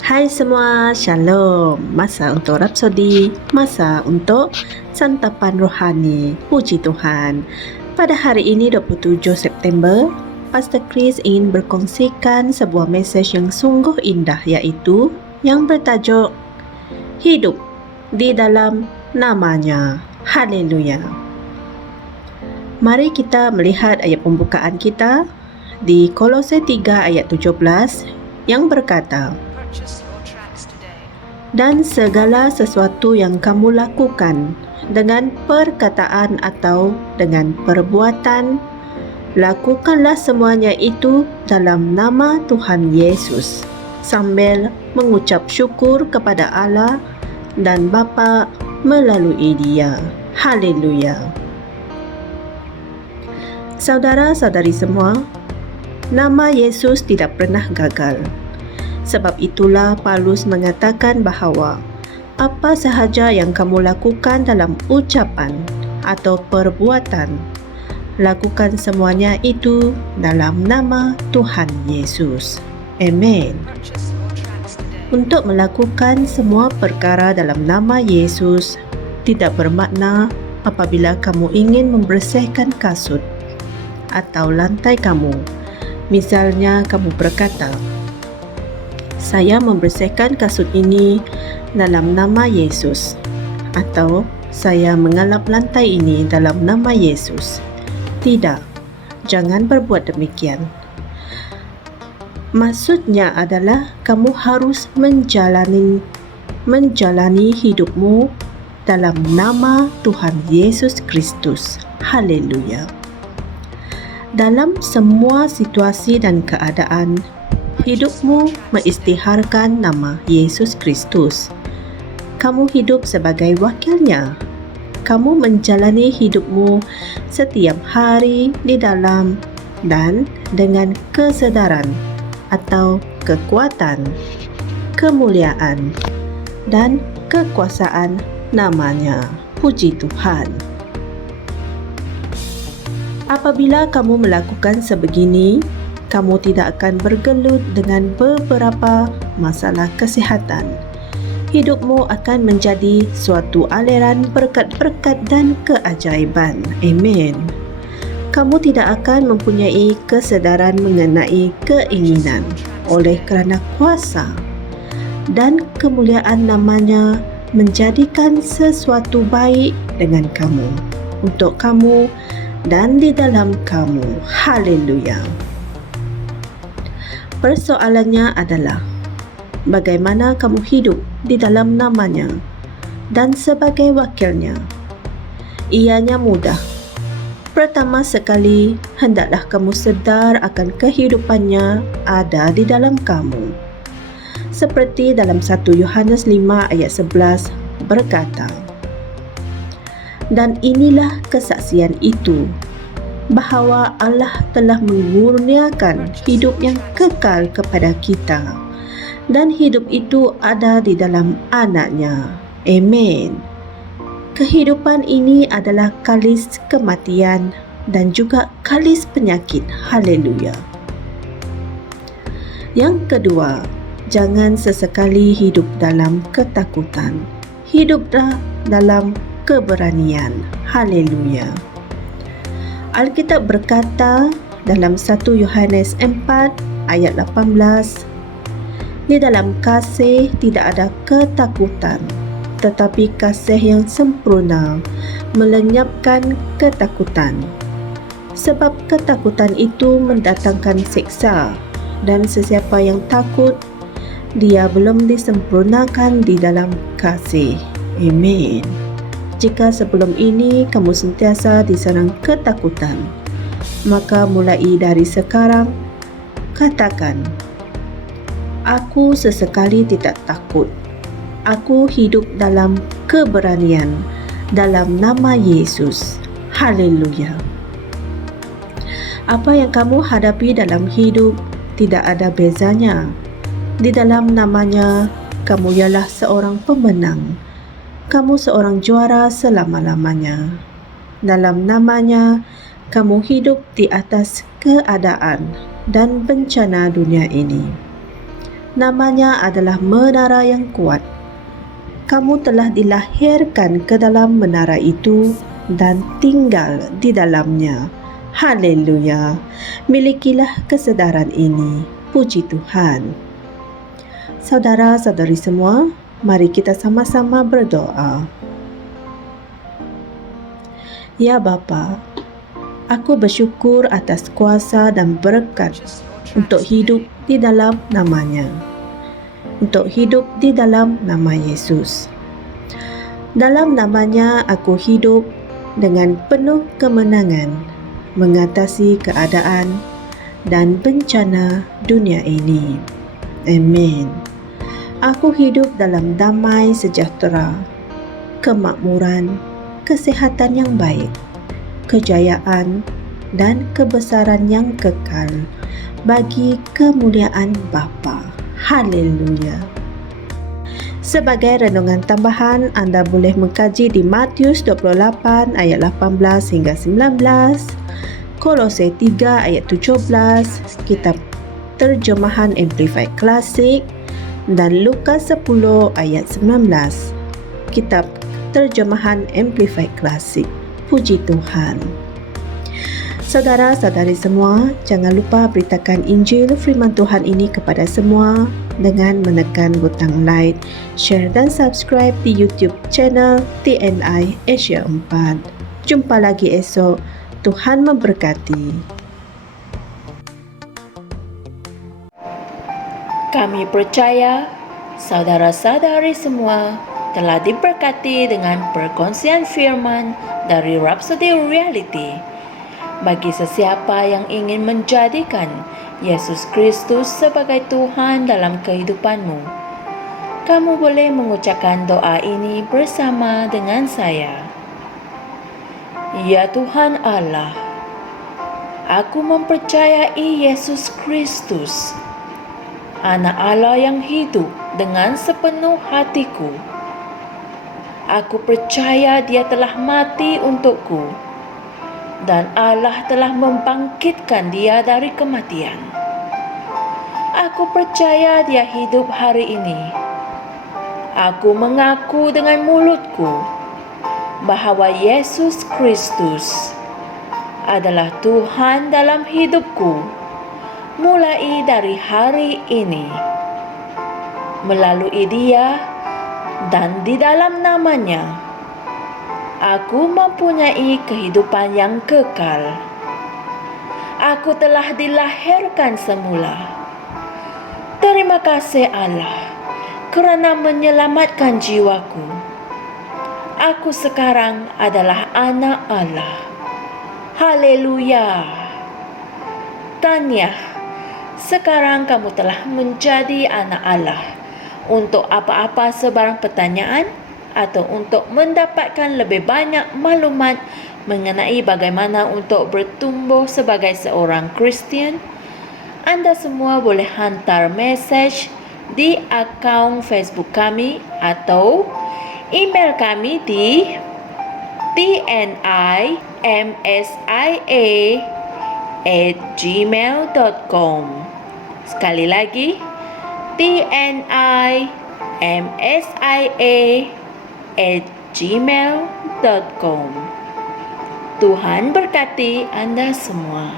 Hai semua, Shalom. Masa untuk Rapsodi, masa untuk santapan rohani. Puji Tuhan. Pada hari ini 27 September, Pastor Chris ingin berkongsikan sebuah mesej yang sungguh indah, iaitu yang bertajuk Hidup di dalam namanya. Haleluya. Mari kita melihat ayat pembukaan kita di Kolose 3 ayat 17 yang berkata, dan segala sesuatu yang kamu lakukan dengan perkataan atau dengan perbuatan, lakukanlah semuanya itu dalam nama Tuhan Yesus, sambil mengucap syukur kepada Allah dan Bapa melalui Dia. Haleluya. Saudara-saudari semua, nama Yesus tidak pernah gagal. Sebab itulah Paulus mengatakan bahawa apa sahaja yang kamu lakukan dalam ucapan atau perbuatan, lakukan semuanya itu dalam nama Tuhan Yesus. Amen. Untuk melakukan semua perkara dalam nama Yesus tidak bermakna apabila kamu ingin membersihkan kasut atau lantai kamu. Misalnya kamu berkata, saya membersihkan kasut ini dalam nama Yesus, atau saya mengalap lantai ini dalam nama Yesus. Tidak, jangan berbuat demikian. Maksudnya adalah kamu harus menjalani hidupmu dalam nama Tuhan Yesus Kristus. Haleluya. Dalam semua situasi dan keadaan, hidupmu mengisytiharkan nama Yesus Kristus. Kamu hidup sebagai wakilnya. Kamu menjalani hidupmu setiap hari di dalam dan dengan kesedaran atau kekuatan, kemuliaan, dan kekuasaan namanya. Puji Tuhan. Apabila kamu melakukan sebegini, kamu tidak akan bergelut dengan beberapa masalah kesihatan. Hidupmu akan menjadi suatu aliran berkat-berkat dan keajaiban. Amin. Kamu tidak akan mempunyai kesedaran mengenai keinginan oleh kerana kuasa dan kemuliaan namanya menjadikan sesuatu baik dengan kamu, untuk kamu dan di dalam kamu. Haleluya. Persoalannya adalah bagaimana kamu hidup di dalam namanya dan sebagai wakilnya. Ianya mudah. Pertama sekali, hendaklah kamu sedar akan kehidupannya ada di dalam kamu. Seperti dalam 1 Yohanes 5 ayat 11 berkata, dan inilah kesaksian itu, bahawa Allah telah mengurniakan hidup yang kekal kepada kita, dan hidup itu ada di dalam Anak-Nya. Amen. Kehidupan ini adalah kalis kematian dan juga kalis penyakit. Haleluya. Yang kedua, jangan sesekali hidup dalam ketakutan. Hiduplah dalam keberanian. Haleluya. Alkitab berkata dalam 1 Yohanes 4 ayat 18, di dalam kasih tidak ada ketakutan, tetapi kasih yang sempurna melenyapkan ketakutan. Sebab ketakutan itu mendatangkan siksa, dan sesiapa yang takut, dia belum disempurnakan di dalam kasih. Amin. Jika sebelum ini kamu sentiasa diserang ketakutan, maka mulai dari sekarang, katakan, aku sesekali tidak takut. Aku hidup dalam keberanian dalam nama Yesus. Haleluya. Apa yang kamu hadapi dalam hidup tidak ada bezanya. Di dalam namanya, kamu ialah seorang pemenang. Kamu seorang juara selama-lamanya. Dalam namanya, kamu hidup di atas keadaan dan bencana dunia ini. Namanya adalah menara yang kuat. Kamu telah dilahirkan ke dalam menara itu dan tinggal di dalamnya. Haleluya. Milikilah kesedaran ini. Puji Tuhan. Saudara-saudari semua, mari kita sama-sama berdoa. Ya Bapa, aku bersyukur atas kuasa dan berkat untuk hidup di dalam nama-Nya, untuk hidup di dalam nama Yesus. Dalam nama-Nya aku hidup dengan penuh kemenangan mengatasi keadaan dan bencana dunia ini. Amin. Aku hidup dalam damai sejahtera, kemakmuran, kesehatan yang baik, kejayaan dan kebesaran yang kekal bagi kemuliaan Bapa. Haleluya. Sebagai renungan tambahan, anda boleh mengkaji di Matius 28 ayat 18 hingga 19, Kolose 3 ayat 17, Kitab Terjemahan Amplified Classic, dan Lukas 10 ayat 19, Kitab Terjemahan Amplified Classic. Puji Tuhan. Saudara-saudari semua, jangan lupa beritakan Injil firman Tuhan ini kepada semua dengan menekan butang like, share dan subscribe di YouTube channel TNI Asia 4. Jumpa lagi esok. Tuhan memberkati. Kami percaya saudara-saudari semua telah diberkati dengan perkongsian firman dari Rhapsody Reality. Bagi sesiapa yang ingin menjadikan Yesus Kristus sebagai Tuhan dalam kehidupanmu, kamu boleh mengucapkan doa ini bersama dengan saya. Ya Tuhan Allah, aku mempercayai Yesus Kristus, Anak Allah yang hidup dengan sepenuh hatiku. Aku percaya Dia telah mati untukku dan Allah telah membangkitkan Dia dari kematian. Aku percaya Dia hidup hari ini. Aku mengaku dengan mulutku bahwa Yesus Kristus adalah Tuhan dalam hidupku mulai dari hari ini. Melalui Dia dan di dalam nama-Nya, aku mempunyai kehidupan yang kekal. Aku telah dilahirkan semula. Terima kasih Allah kerana menyelamatkan jiwaku. Aku sekarang adalah anak Allah. Haleluya. Tahniah, sekarang kamu telah menjadi anak Allah. Untuk apa-apa sebarang pertanyaan atau untuk mendapatkan lebih banyak maklumat mengenai bagaimana untuk bertumbuh sebagai seorang Kristian, anda semua boleh hantar mesej di akaun Facebook kami atau email kami di tnimsia@gmail.com. Sekali lagi, tnimsia@gmail.com. Tuhan berkati anda semua.